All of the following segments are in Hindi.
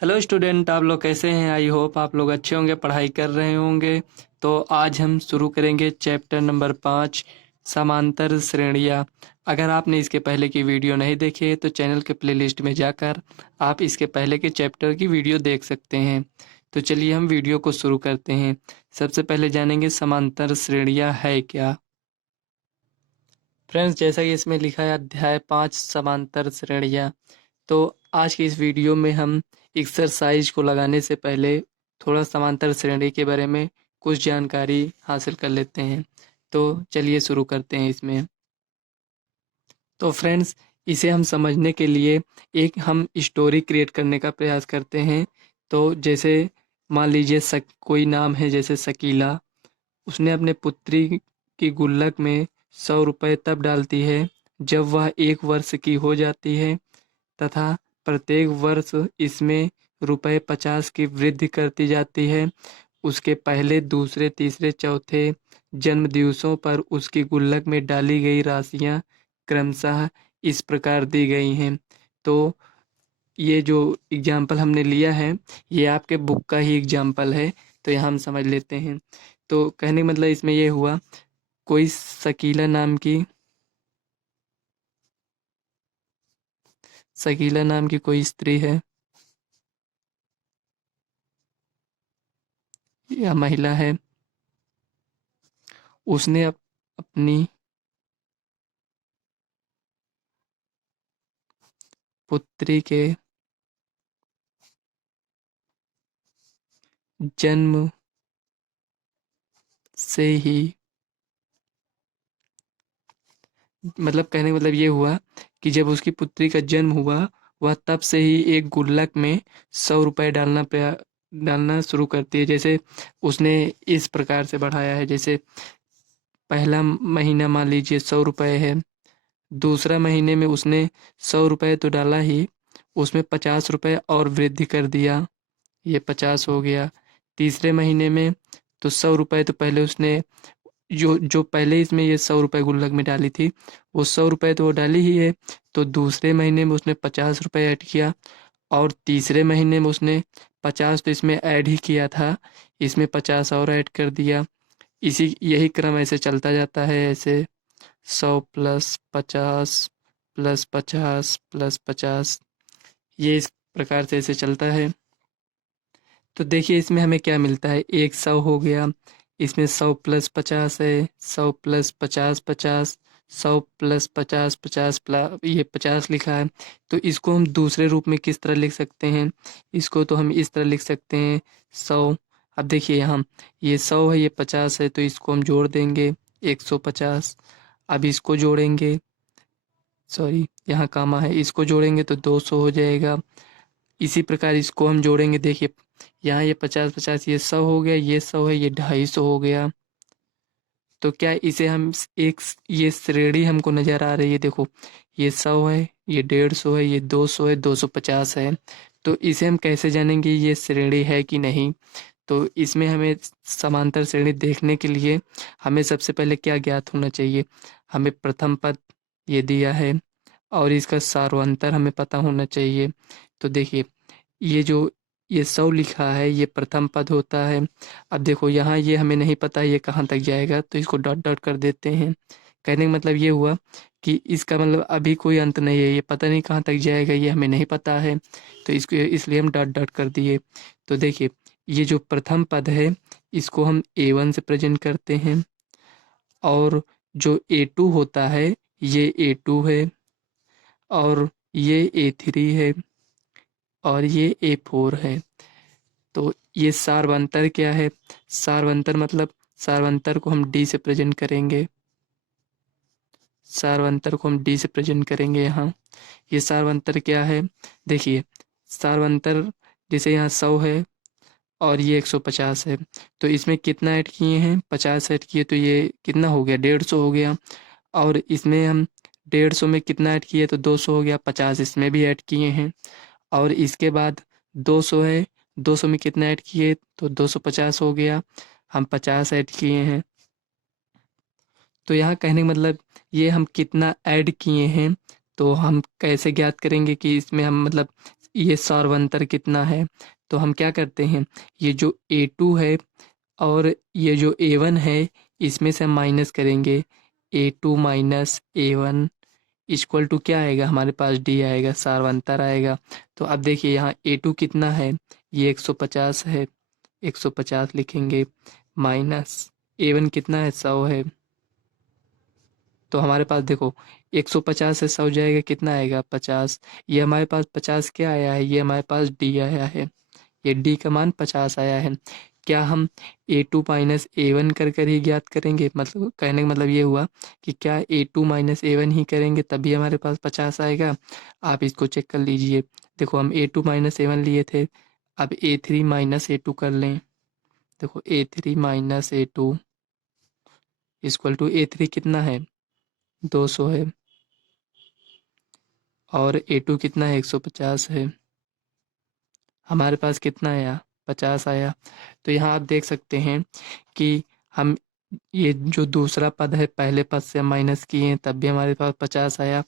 हेलो स्टूडेंट, आप लोग कैसे हैं? आई होप आप लोग अच्छे होंगे, पढ़ाई कर रहे होंगे। तो आज हम शुरू करेंगे चैप्टर नंबर 5, समांतर श्रेणियाँ। अगर आपने इसके पहले की वीडियो नहीं देखी है तो चैनल के प्लेलिस्ट में जाकर आप इसके पहले के चैप्टर की वीडियो देख सकते हैं। तो चलिए हम वीडियो को शुरू करते हैं। सबसे पहले जानेंगे समांतर श्रेणियाँ है क्या। फ्रेंड्स, जैसा कि इसमें लिखा है अध्याय 5 समांतर श्रेणियाँ। तो आज की इस वीडियो में हम एक्सरसाइज को लगाने से पहले थोड़ा समांतर श्रेणी के बारे में कुछ जानकारी हासिल कर लेते हैं। तो चलिए शुरू करते हैं इसमें। तो फ्रेंड्स, इसे हम समझने के लिए एक हम स्टोरी क्रिएट करने का प्रयास करते हैं। तो जैसे मान लीजिए कोई नाम है जैसे शकीला। उसने अपने पुत्री की गुल्लक में 100 रुपये तब डालती है जब वह 1 वर्ष की हो जाती है तथा प्रत्येक वर्ष इसमें रुपये 50 की वृद्धि करती जाती है। उसके पहले, दूसरे, तीसरे, चौथे जन्मदिवसों पर उसकी गुल्लक में डाली गई राशियां क्रमशः इस प्रकार दी गई हैं। तो ये जो एग्जाम्पल हमने लिया है ये आपके बुक का ही एग्जाम्पल है। तो यहाँ हम समझ लेते हैं। तो कहने का मतलब इसमें ये हुआ, कोई शकीला नाम की कोई स्त्री है या महिला है। उसने अपनी पुत्री के जन्म से ही, मतलब कहने का मतलब ये हुआ कि जब उसकी पुत्री का जन्म हुआ वह तब से ही एक गुल्लक में 100 रुपये डालना शुरू करती है। जैसे उसने इस प्रकार से बढ़ाया है, जैसे पहला महीना मान लीजिए 100 रुपये है। दूसरा महीने में उसने 100 रुपये तो डाला ही, उसमें 50 रुपये और वृद्धि कर दिया, ये 50 हो गया। तीसरे महीने में तो 100 रुपये तो पहले उसने जो जो पहले इसमें ये 100 रुपये गुल्लक में डाली थी वो 100 रुपये तो वो डाली ही है। तो दूसरे महीने में उसने 50 रुपये ऐड किया और तीसरे महीने में उसने 50 तो इसमें ऐड ही किया था, इसमें 50 और ऐड कर दिया। इसी यही क्रम ऐसे चलता जाता है, ऐसे 100 + 50 + 50 + 50, ये इस प्रकार से ऐसे चलता है। तो देखिए इसमें हमें क्या मिलता है, एक 100 हो गया, इसमें 100 + 50 है, 100 + 50 = 50, 100 + 50 = 50 ये 50 लिखा है। तो इसको हम दूसरे रूप में किस तरह लिख सकते हैं, इसको तो हम इस तरह लिख सकते हैं 100। अब देखिए यहाँ ये 100 है, ये 50 है, तो इसको हम जोड़ देंगे 150। अब इसको जोड़ेंगे, सॉरी यहाँ कामा है, इसको जोड़ेंगे तो 200 हो जाएगा। इसी प्रकार इसको हम जोड़ेंगे, देखिए यहाँ ये 50 ये 100 हो गया, ये 100 है, ये 250 हो गया। तो क्या इसे हम ये श्रेणी हमको नजर आ रही है, देखो ये 100 है, ये 150 है, ये 200 है, 250 है। तो इसे हम कैसे जानेंगे ये श्रेणी है कि नहीं। तो इसमें हमें समांतर श्रेणी देखने के लिए हमें सबसे पहले क्या ज्ञात होना चाहिए, हमें प्रथम पद ये दिया है और इसका सार्वंतर हमें पता होना चाहिए। तो देखिए ये जो ये 100 लिखा है ये प्रथम पद होता है। अब देखो यहाँ ये हमें नहीं पता ये कहाँ तक जाएगा, तो इसको डॉट डॉट कर देते हैं। कहने का मतलब ये हुआ कि इसका मतलब अभी कोई अंत नहीं है, ये पता नहीं कहाँ तक जाएगा, ये हमें नहीं पता है, तो इसको इसलिए हम डॉट डॉट कर दिए। तो देखिए ये जो प्रथम पद है इसको हम A1 से प्रेजेंट करते हैं और जो A2 होता है ये A2 है और ये A3 है और ये A4 है। तो ये सारवंतर क्या है, सारवंतर मतलब सारवंतर को हम डी से प्रेजेंट करेंगे, सारवंतर को हम डी से प्रेजेंट करेंगे यहाँ। ये सारवंतर क्या है, देखिए सारवंतर जैसे यहाँ 100 है और ये 150 है, तो इसमें कितना ऐड किए हैं, 50 ऐड किए, तो ये कितना हो गया, 150 हो गया। और इसमें हम 150 में कितना ऐड किए तो 200 हो गया, 50 इसमें भी ऐड किए हैं। और इसके बाद 200 है, 200 में कितना ऐड किए तो 250 हो गया, हम 50 ऐड किए हैं। तो यहाँ कहने का मतलब ये हम कितना ऐड किए हैं, तो हम कैसे ज्ञात करेंगे कि इसमें हम मतलब ये सार्वंतर कितना है। तो हम क्या करते हैं, ये जो A2 है और ये जो A1 है, इसमें से हम माइनस करेंगे। A2 minus A1 equal to क्या आएगा, हमारे पास D आएगा, सार्वंतर आएगा। तो अब देखिए यहाँ A2 कितना है, ये 150 है, 150 लिखेंगे, माइनस A1 कितना है, 100 है। तो हमारे पास देखो 150 से 100 जाएगा, कितना आएगा, 50। ये हमारे पास 50 क्या आया है, ये हमारे पास D आया है, ये D का मान 50 आया है। क्या हम A2 माइनस A1 कर कर ही ज्ञात करेंगे, मतलब कहने का मतलब ये हुआ कि क्या A2 माइनस A1 ही करेंगे तभी हमारे पास 50 आएगा। आप इसको चेक कर लीजिए। देखो हम A2 माइनस A1 लिए थे, अब A3 माइनस A2 कर लें। देखो A3 minus A2 equal to A3 कितना है, 200 है, और A2 कितना है, 150 है। हमारे पास कितना आया, 50 आया। तो यहाँ आप देख सकते हैं कि हम ये जो दूसरा पद है पहले पद से हम माइनस किए हैं तब भी हमारे पास 50 आया,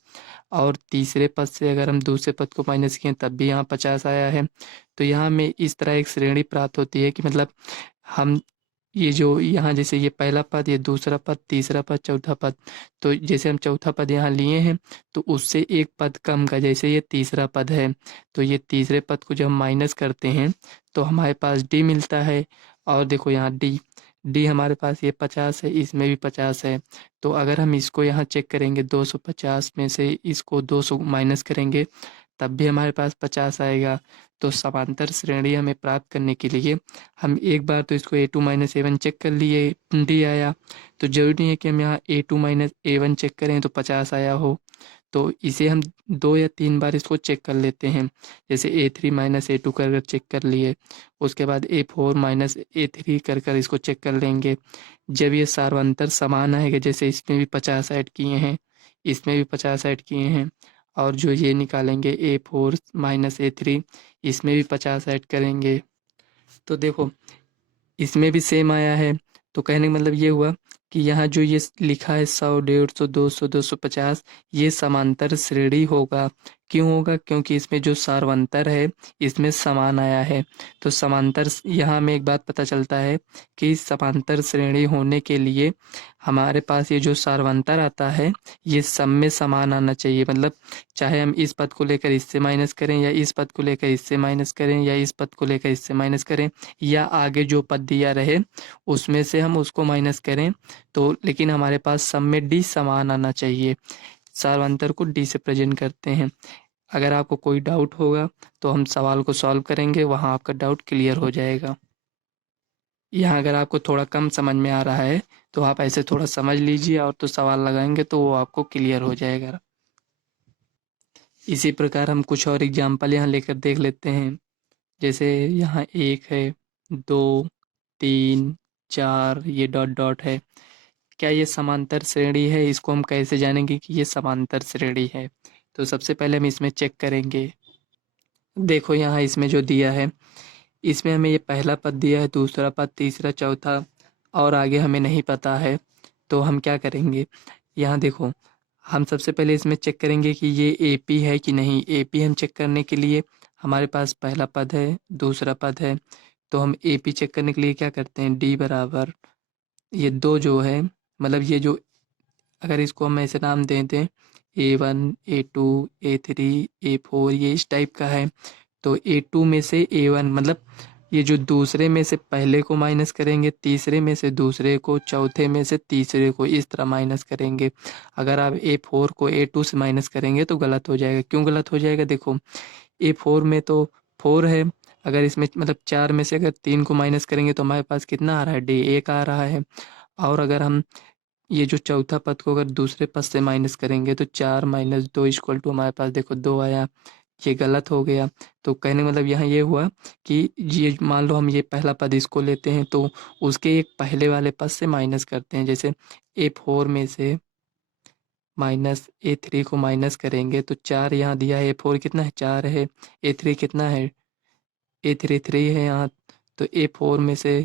और तीसरे पद से अगर हम दूसरे पद को माइनस किए तब भी यहाँ 50 आया है। तो यहाँ हमें इस तरह एक श्रेणी प्राप्त होती है कि मतलब हम ये जो यहाँ जैसे ये पहला पद, ये दूसरा पद, तीसरा पद, चौथा पद, तो जैसे हम चौथा पद यहाँ लिए हैं तो उससे एक पद कम का, जैसे ये तीसरा पद है तो ये तीसरे पद को जब हम माइनस करते हैं तो हमारे पास डी मिलता है। और देखो यहाँ डी, डी हमारे पास ये 50 है, इसमें भी 50 है। तो अगर हम इसको यहाँ चेक करेंगे 250 में से इसको 200 माइनस करेंगे तब भी हमारे पास 50 आएगा। तो समांतर श्रेणी हमें प्राप्त करने के लिए हम एक बार तो इसको A2 माइनस A1 चेक कर लिए, डी आया। तो जरूरी नहीं है कि हम यहाँ A2 माइनस A1 चेक करें तो 50 आया हो, तो इसे हम 2 या 3 बार इसको चेक कर लेते हैं। जैसे A3 माइनस A2 कर कर चेक कर लिए, उसके बाद A4 माइनस A3 कर कर इसको चेक कर लेंगे। जब ये सार्वंतर समान आएगा, जैसे इसमें भी 50 ऐड किए हैं, इसमें भी 50 ऐड किए हैं, और जो ये निकालेंगे A4 माइनस A3, इसमें भी 50 ऐड करेंगे, तो देखो इसमें भी सेम आया है। तो कहने का मतलब ये हुआ कि यहाँ जो ये लिखा है 100, 150, 200, 250, ये समांतर श्रेणी होगा। क्यों होगा, क्योंकि इसमें जो सार्वंतर है इसमें समान आया है। तो समांतर, यहाँ में एक बात पता चलता है कि समांतर श्रेणी होने के लिए हमारे पास ये जो सार्वंतर आता है ये सब में समान आना चाहिए। मतलब चाहे हम इस पद को लेकर इससे माइनस करें, या इस पद को लेकर इससे माइनस करें, या इस पद को लेकर इससे माइनस करें, या आगे जो पद दिया रहे उसमें से हम उसको माइनस करें, तो लेकिन हमारे पास सब में डी समान आना चाहिए। सार्वंतर को डी से प्रेजेंट करते हैं। अगर आपको कोई डाउट होगा तो हम सवाल को सॉल्व करेंगे, वहाँ आपका डाउट क्लियर हो जाएगा। यहाँ अगर आपको थोड़ा कम समझ में आ रहा है तो आप ऐसे थोड़ा समझ लीजिए और तो सवाल लगाएंगे तो वो आपको क्लियर हो जाएगा। इसी प्रकार हम कुछ और एग्जाम्पल यहाँ लेकर देख लेते हैं। जैसे यहाँ 1 है, 2, 3, 4, ये डॉट डॉट है। क्या ये समांतर श्रेणी है, इसको हम कैसे जानेंगे कि ये समांतर श्रेणी है। तो सबसे पहले हम इसमें चेक करेंगे। देखो यहाँ इसमें जो दिया है, इसमें हमें ये पहला पद दिया है, दूसरा पद, तीसरा, चौथा, और आगे हमें नहीं पता है। तो हम क्या करेंगे, यहाँ देखो हम सबसे पहले इसमें चेक करेंगे कि ये AP है कि नहीं। AP हम चेक करने के लिए हमारे पास पहला पद है, दूसरा पद है, तो हम AP चेक करने के लिए क्या करते हैं, D बराबर ये दो जो है, मतलब ये जो, अगर इसको हम ऐसे नाम दे दें A1, A2, A3, A4, ये इस टाइप का है। तो A2 में से A1, मतलब ये जो दूसरे में से पहले को माइनस करेंगे, तीसरे में से दूसरे को, चौथे में से तीसरे को, इस तरह माइनस करेंगे। अगर आप A4 को A2 से माइनस करेंगे तो गलत हो जाएगा। क्यों गलत हो जाएगा, देखो A4 में तो 4 है, अगर इसमें मतलब 4 में से अगर 3 को माइनस करेंगे तो हमारे पास कितना आ रहा है, D 1 आ रहा है। और अगर हम ये जो चौथा पद को अगर दूसरे पद से माइनस करेंगे तो 4 माइनस 2 इक्वल टू हमारे पास देखो 2 आया, ये गलत हो गया। तो कहने का मतलब यहाँ ये हुआ कि ये मान लो हम ये पहला पद इसको लेते हैं तो उसके एक पहले वाले पद से माइनस करते हैं। जैसे A4 में से माइनस A3 को माइनस करेंगे तो 4 यहाँ दिया है, A4 कितना है, 4 है, A3 कितना है, A3 3 है यहाँ। तो A4 में से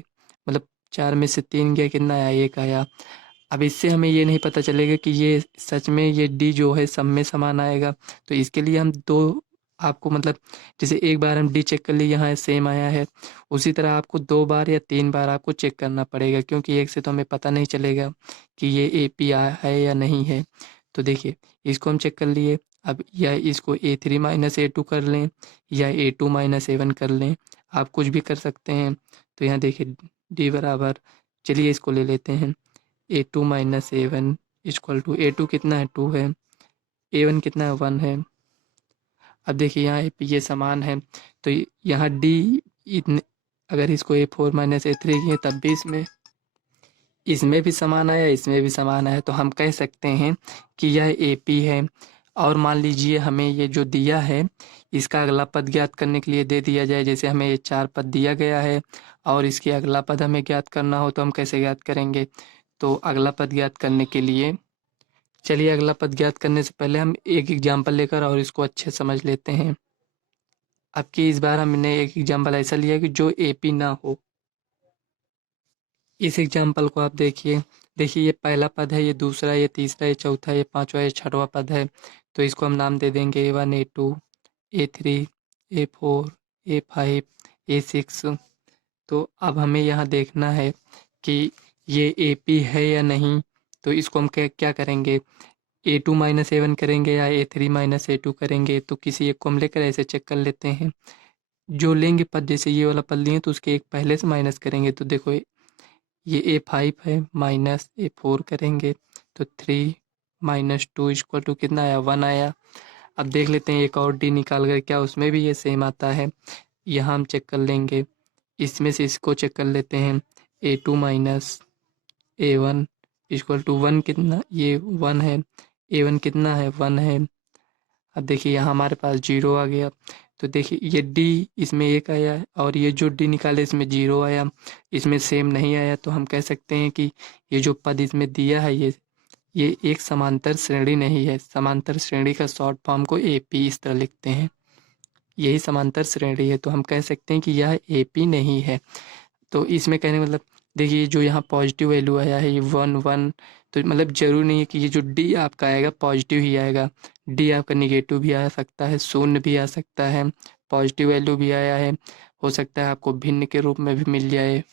मतलब 4 में से 3 गया, कितना आया, 1 आया। अब इससे हमें ये नहीं पता चलेगा कि ये सच में ये D जो है सब में समान आएगा। तो इसके लिए हम दो आपको मतलब जैसे एक बार हम डी चेक कर लिए यहाँ सेम आया है, उसी तरह आपको 2 बार या 3 बार आपको चेक करना पड़ेगा, क्योंकि एक से तो हमें पता नहीं चलेगा कि ये AP है या नहीं है। तो देखिए इसको हम चेक कर लिए, अब या इसको A3 माइनस A2 कर लें या A2 माइनस A1 कर लें, आप कुछ भी कर सकते हैं। तो यहाँ देखिए D बराबर, चलिए इसको ले लेते हैं, A2 minus A1 equal to A2 कितना है 2 है, A1 कितना है 1 है। अब देखिए यहाँ ये समान है, तो यहाँ D इतने, अगर इसको A4 माइनस A3 किए तब भी इसमें भी समान आया, इसमें भी समान आया, तो हम कह सकते हैं कि यह AP है। और मान लीजिए हमें ये जो दिया है इसका अगला पद ज्ञात करने के लिए दे दिया जाए, जैसे हमें ये 4 पद दिया गया है और इसके अगला पद हमें ज्ञात करना हो तो हम कैसे ज्ञात करेंगे। तो अगला पद ज्ञात करने के लिए, चलिए अगला पद ज्ञात करने से पहले हम एक एग्जाम्पल लेकर और इसको अच्छे समझ लेते हैं। अब की इस बार हमने एक एग्जाम्पल ऐसा लिया कि जो AP ना हो। इस एग्जाम्पल को आप देखिए, देखिए ये पहला पद है, ये दूसरा, ये तीसरा, ये चौथा, ये पांचवा, ये छठवां पद है। तो इसको हम नाम दे देंगे A1 A2 A3 A4 A5 A6। तो अब हमें यहाँ देखना है कि ये AP है या नहीं। तो इसको हम क्या करेंगे, A2 माइनस A1 करेंगे या A3 माइनस A2 करेंगे। तो किसी एक को हम लेकर ऐसे चेक कर लेते हैं। जो लेंगे पद, जैसे ये वाला पद लिए तो उसके एक पहले से माइनस करेंगे। तो देखो ये A5 है, माइनस A4 करेंगे तो 3 माइनस 2 इक्वल टू कितना आया 1 आया। अब देख लेते हैं एक और D निकाल कर क्या उसमें भी ये सेम आता है। यहाँ हम चेक कर लेंगे, इसमें से इसको चेक कर लेते हैं। A2 minus A1 equal to 1 कितना, ये 1 है, A1 कितना है 1 है। अब देखिए यहाँ हमारे पास 0 आ गया। तो देखिए ये D इसमें 1 आया है और ये जो D निकाले इसमें 0 आया, इसमें सेम नहीं आया। तो हम कह सकते हैं कि ये जो पद इसमें दिया है ये एक समांतर श्रेणी नहीं है। समांतर श्रेणी का शॉर्ट फॉर्म को AP इस तरह लिखते हैं, यही समांतर श्रेणी है। तो हम कह सकते हैं कि यह AP नहीं है। तो इसमें कहने का मतलब, देखिए जो यहाँ पॉजिटिव वैल्यू आया है ये 1 1, तो मतलब ज़रूरी नहीं है कि ये जो D आपका आएगा पॉजिटिव ही आएगा। D आपका निगेटिव भी आ सकता है, शून्य भी आ सकता है, पॉजिटिव वैल्यू भी आया है, हो सकता है आपको भिन्न के रूप में भी मिल जाए।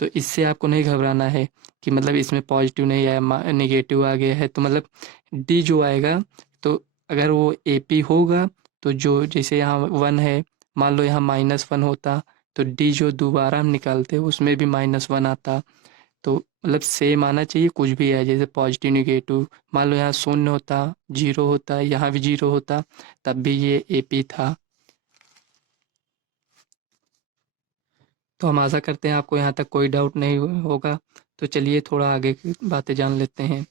तो इससे आपको नहीं घबराना है कि मतलब इसमें पॉजिटिव नहीं आया, निगेटिव आ गया है। तो मतलब D जो आएगा, तो अगर वो AP होगा तो जो जैसे यहाँ 1 है, मान लो यहाँ -1 होता तो D जो दोबारा हम निकालते उसमें भी -1 आता। तो मतलब सेम आना चाहिए, कुछ भी है जैसे पॉजिटिव निगेटिव। मान लो यहाँ शून्य होता, 0 होता, यहाँ भी 0 होता, तब भी ये AP था। तो हम आशा करते हैं आपको यहाँ तक कोई डाउट नहीं होगा। तो चलिए थोड़ा आगे की बातें जान लेते हैं।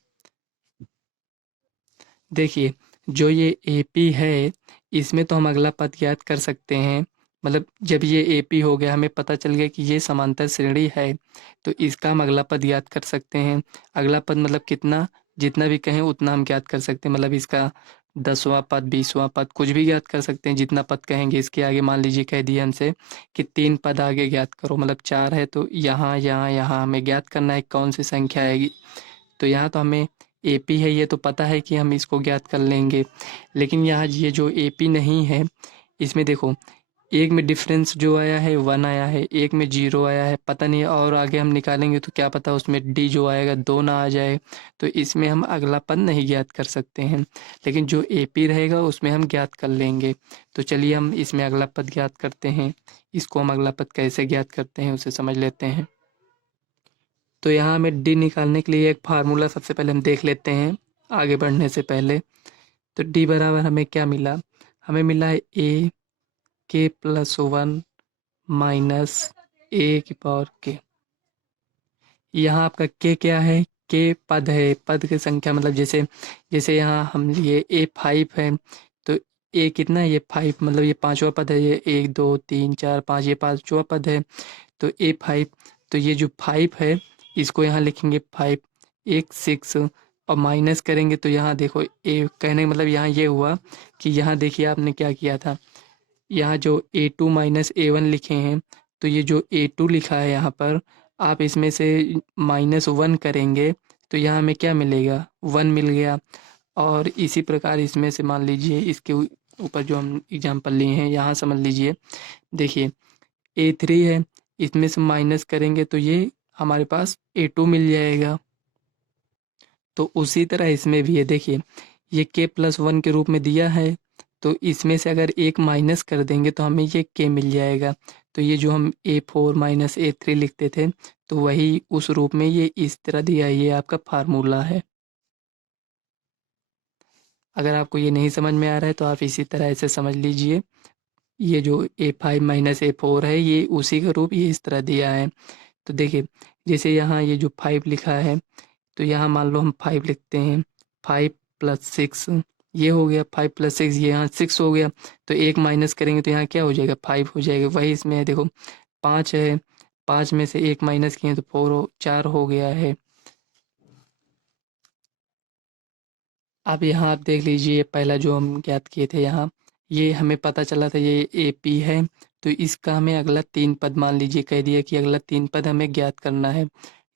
देखिए जो ये AP है इसमें तो हम अगला पद ज्ञात कर सकते हैं। मतलब जब ये AP हो गया, हमें पता चल गया कि ये समांतर श्रेणी है, तो इसका हम अगला पद ज्ञात कर सकते हैं। अगला पद मतलब कितना, जितना भी कहें उतना हम ज्ञात कर सकते हैं। मतलब इसका 10वां पद 20वां पद कुछ भी ज्ञात कर सकते हैं, जितना पद कहेंगे। इसके आगे मान लीजिए कह दिया हमसे कि 3 पद आगे ज्ञात करो, मतलब 4 है तो यहाँ यहाँ यहाँ हमें ज्ञात करना है कौन सी संख्या आएगी। तो यहाँ तो हमें AP है ये तो पता है कि हम इसको ज्ञात कर लेंगे, लेकिन यहाँ ये जो AP नहीं है इसमें देखो, एक में डिफरेंस जो आया है 1 आया है, एक में 0 आया है, पता नहीं और आगे हम निकालेंगे तो क्या पता उसमें D जो आएगा 2 ना आ जाए। तो इसमें हम अगला पद नहीं ज्ञात कर सकते हैं, लेकिन जो AP रहेगा उसमें हम ज्ञात कर लेंगे। तो चलिए हम इसमें अगला पद ज्ञात करते हैं। इसको हम अगला पद कैसे ज्ञात करते हैं उसे समझ लेते हैं। तो यहाँ हमें D निकालने के लिए एक फार्मूला सबसे पहले हम देख लेते हैं आगे बढ़ने से पहले। तो D बराबर हमें क्या मिला, हमें मिला है AK+1 माइनस A⁴ यहाँ आपका K क्या है, K पद है, पद की संख्या। मतलब जैसे जैसे यहाँ हम ये A5 है तो A कितना है, ये 5, मतलब ये पांचवा पद है, ये 1 2 3 4 5, ये पांचवा पद है। तो A5, तो ये जो 5 है इसको यहाँ लिखेंगे 5 एक 6 और माइनस करेंगे तो यहाँ देखो कहने का मतलब यहाँ ये हुआ कि यहाँ देखिए आपने क्या किया था, यहाँ जो A2 माइनस A1 लिखे हैं, तो ये जो A2 लिखा है यहाँ पर, आप इसमें से -1 करेंगे तो यहाँ हमें क्या मिलेगा 1 मिल गया। और इसी प्रकार इसमें से मान लीजिए इसके ऊपर जो हम एग्जाम्पल लिए हैं यहाँ समझ लीजिए। देखिए A3 है, इसमें से माइनस करेंगे तो ये हमारे पास A2 मिल जाएगा। तो उसी तरह इसमें भी है, देखिए ये k+1 के रूप में दिया है, तो इसमें से अगर एक माइनस कर देंगे तो हमें ये k मिल जाएगा। तो ये जो हम A4 माइनस A3 लिखते थे, तो वही उस रूप में ये इस तरह दिया है, ये आपका फार्मूला है। अगर आपको ये नहीं समझ में आ रहा है तो आप इसी तरह ऐसे समझ लीजिए। ये जो A5 माइनस A4 है, ये उसी का रूप ये इस तरह दिया है। तो देखिए जैसे यहाँ ये जो 5 लिखा है, तो यहाँ मान लो हम 5 लिखते हैं, 5 + 6 ये हो गया, 5 + 6 ये यहाँ 6 हो गया। तो एक माइनस करेंगे तो यहाँ क्या हो जाएगा, 5 हो जाएगा। वही इसमें है, देखो 5 है, 5 में से एक माइनस किए तो 4 हो गया है। अब यहाँ आप देख लीजिए, पहला जो हम ज्ञात किए थे यहाँ, ये हमें पता चला था ये AP है। तो इसका हमें अगला 3 पद मान लीजिए कह दिया कि अगला 3 पद हमें ज्ञात करना है।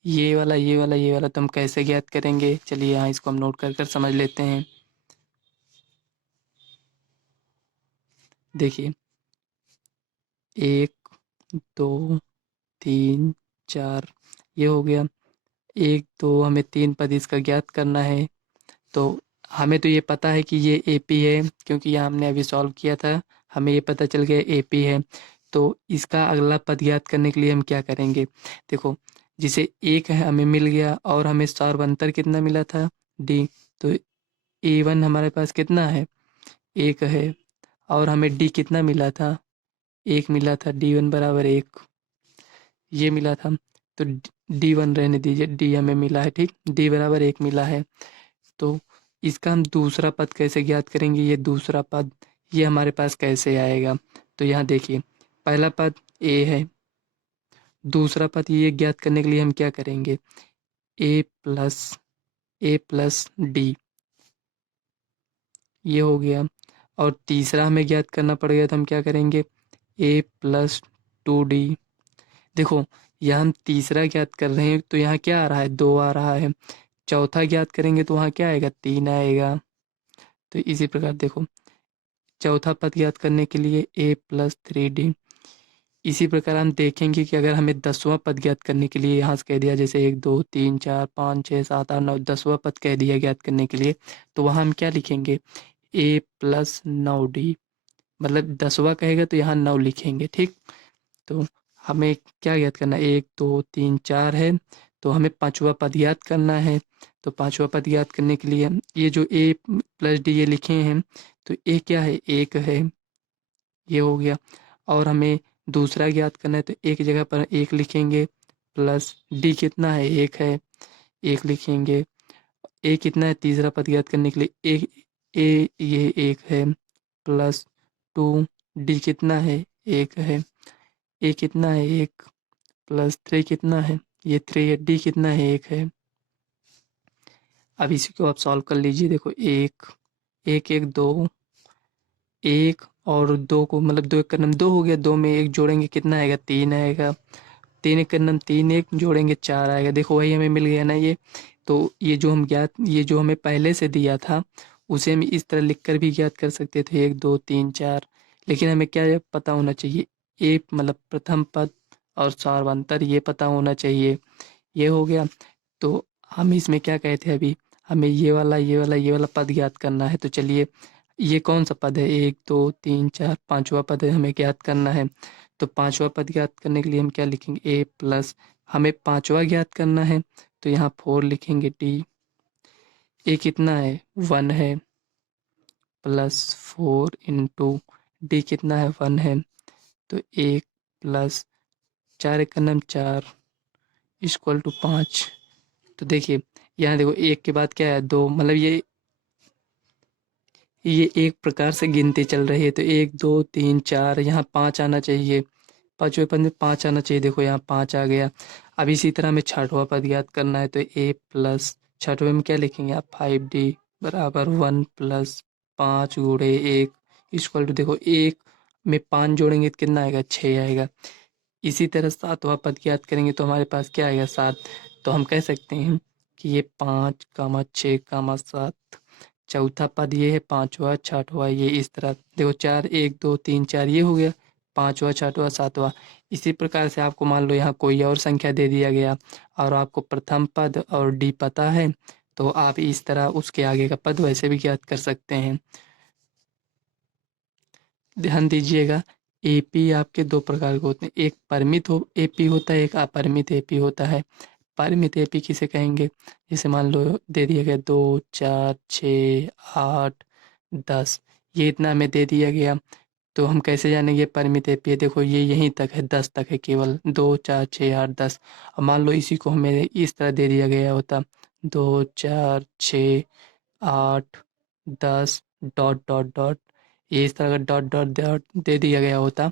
ये वाला, ये वाला, ये वाला तो हम कैसे ज्ञात करेंगे, चलिए यहाँ इसको हम नोट कर समझ लेते हैं। देखिए 1 2 3 4 ये हो गया। 1 2 हमें 3 पद इसका ज्ञात करना है। तो हमें तो ये पता है कि ये AP है, क्योंकि ये हमने अभी सॉल्व किया था, हमें ये पता चल गया AP है। तो इसका अगला पद ज्ञात करने के लिए हम क्या करेंगे, देखो जिसे 1 है हमें मिल गया, और हमें सार्वंतर कितना मिला था, D। तो A1 हमारे पास कितना है, 1 है, और हमें D कितना मिला था, 1 मिला था, D1 बराबर 1 ये मिला था। तो D1 रहने दीजिए, D हमें मिला है, ठीक, D बराबर 1 मिला है। तो इसका हम दूसरा पद कैसे ज्ञात करेंगे, ये दूसरा पद ये हमारे पास कैसे आएगा। तो यहाँ देखिए पहला पद A है, दूसरा पद ये ज्ञात करने के लिए हम क्या करेंगे, A+D ये हो गया। और तीसरा हमें ज्ञात करना पड़ेगा, तो हम क्या करेंगे, A+2D। देखो यहाँ हम तीसरा ज्ञात कर रहे हैं, तो यहाँ क्या आ रहा है, 2 आ रहा है। चौथा ज्ञात करेंगे तो वहाँ क्या आएगा, 3 आएगा। तो इसी प्रकार देखो चौथा पद ज्ञात करने के लिए A+3D। इसी प्रकार हम देखेंगे कि अगर हमें 10वां पद ज्ञात करने के लिए यहाँ से कह दिया, जैसे 1 2 3 4 5 6 7 8 9 10वां पद कह दिया ज्ञात करने के लिए, तो वहाँ हम क्या लिखेंगे, A+9D। मतलब 10वां कहेगा तो यहाँ 9 लिखेंगे, ठीक। तो हमें क्या ज्ञात करना है, 1 2 3 4 है, तो हमें 5वां पद ज्ञात करना है। तो 5वां पद ज्ञात करने के लिए ये जो A+D ये लिखे हैं, तो A क्या है, 1 है, ये हो गया। और हमें दूसरा ज्ञात करना है, तो एक जगह पर 1 लिखेंगे, प्लस D कितना है, 1 है, 1 लिखेंगे। A कितना है, तीसरा पद ज्ञात करने के लिए A ये 1 है, प्लस 2 D कितना है, 1 है, A कितना है, 1 प्लस 3 कितना है, ये 3 है, D कितना है, 1 है। अब इसी को आप सॉल्व कर लीजिए। देखो 1 1 1 2, 1 और 2 को मतलब 2 1 का नाम 2 हो गया, 2 में 1 जोड़ेंगे कितना आएगा, 3 आएगा। 3 1 का नाम 3 1 जोड़ेंगे 4 आएगा। देखो वही हमें मिल गया ना ये। तो ये जो हमें पहले से दिया था, उसे हम इस तरह लिख कर भी ज्ञात कर सकते थे, 1 2 3 4। लेकिन हमें क्या पता होना चाहिए, मतलब प्रथम पद और सार्वंतर ये पता होना चाहिए। ये हो गया। तो हम इसमें क्या कहते हैं, अभी हमें ये वाला ये वाला ये वाला पद ज्ञात करना है। तो चलिए ये कौन सा पद है, 1 2 3 4 5वां पद है, हमें ज्ञात करना है। तो 5वां पद ज्ञात करने के लिए हम क्या लिखेंगे, A+, हमें 5वां ज्ञात करना है, तो यहाँ 4 लिखेंगे, D A कितना है, 1 है, प्लस 4 इंटू D कितना है, 1 है। तो 1 प्लस 4 1 का नाम 4 इक्वल टू 5। तो देखिए यहाँ देखो 1 के बाद क्या है, 2, मतलब ये एक प्रकार से गिनती चल रही है। तो 1 2 3 4 यहाँ 5 आना चाहिए, 5वें पद में 5 आना चाहिए, देखो यहाँ 5 आ गया। अब इसी तरह हमें 6वां पद ज्ञात करना है, तो A+, 6वें में क्या लिखेंगे आप, 5D बराबर 1 प्लस 5 गुणे 1 इक्वल टू, देखो 1 में 5 जोड़ेंगे तो कितना आएगा, 6 आएगा। इसी तरह 7वां पद ज्ञात करेंगे तो हमारे पास क्या आएगा, 7। तो हम कह सकते हैं कि ये 5 6 7 चौथा पद ये है, पांचवा छठवा ये इस तरह देखो, 4 1 2 3 4 ये हो गया, पांचवा छठवा सातवां। इसी प्रकार से आपको मान लो यहाँ कोई और संख्या दे दिया गया और आपको प्रथम पद और डी पता है, तो आप इस तरह उसके आगे का पद वैसे भी ज्ञात कर सकते हैं। ध्यान दीजिएगा, एपी आपके दो प्रकार के होते हैं, एक परिमित एपी होता है, एक अपरिमित एपी होता है। परिमित एपी किसे कहेंगे, जैसे मान लो दे दिया गया 2 4 6 8 10, ये इतना हमें दे दिया गया, तो हम कैसे जानेंगे परिमित एपी है। देखो ये यहीं तक है, 10 तक है केवल, 2 4 6 8 10। अब मान लो इसी को हमें इस तरह दे दिया गया होता, 2 4 6 8 10 डॉट डॉट डॉट, ये इस तरह का डॉट डॉट डॉट दे दिया गया होता,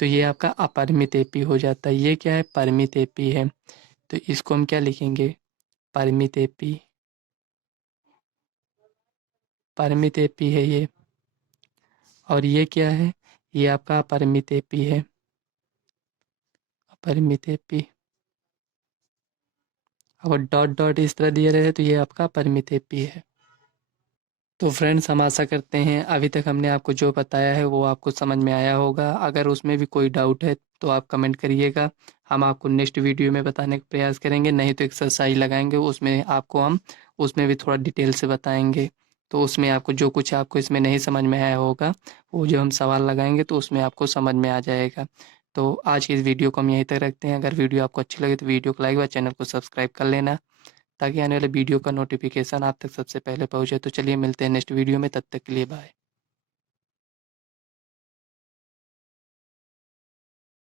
तो ये आपका अपरिमित एपी हो जाता है। ये क्या है, परिमित एपी है, तो इसको हम क्या लिखेंगे, परिमित एपी, परिमित एपी है ये। और ये क्या है, ये आपका अपरिमित एपी है, अपरिमित एपी। अगर डॉट डॉट इस तरह दिया रहे तो ये आपका अपरिमित एपी है। तो फ्रेंड्स, हम आशा करते हैं अभी तक हमने आपको जो बताया है वो आपको समझ में आया होगा। अगर उसमें भी कोई डाउट है तो आप कमेंट करिएगा, हम आपको नेक्स्ट वीडियो में बताने का प्रयास करेंगे, नहीं तो एक्सरसाइज लगाएंगे, उसमें आपको हम उसमें भी थोड़ा डिटेल से बताएंगे। तो उसमें आपको जो कुछ आपको इसमें नहीं समझ में आया होगा, वो जो हम सवाल लगाएंगे तो उसमें आपको समझ में आ जाएगा। तो आज की इस वीडियो को हम यहीं तक रखते हैं। अगर वीडियो आपको अच्छी लगे तो वीडियो को लाइक व चैनल को सब्सक्राइब कर लेना, ताकि आने वाले वीडियो का नोटिफिकेशन आप तक सबसे पहले पहुंचे। तो चलिए मिलते हैं नेक्स्ट वीडियो में, तब तक के लिए बाय।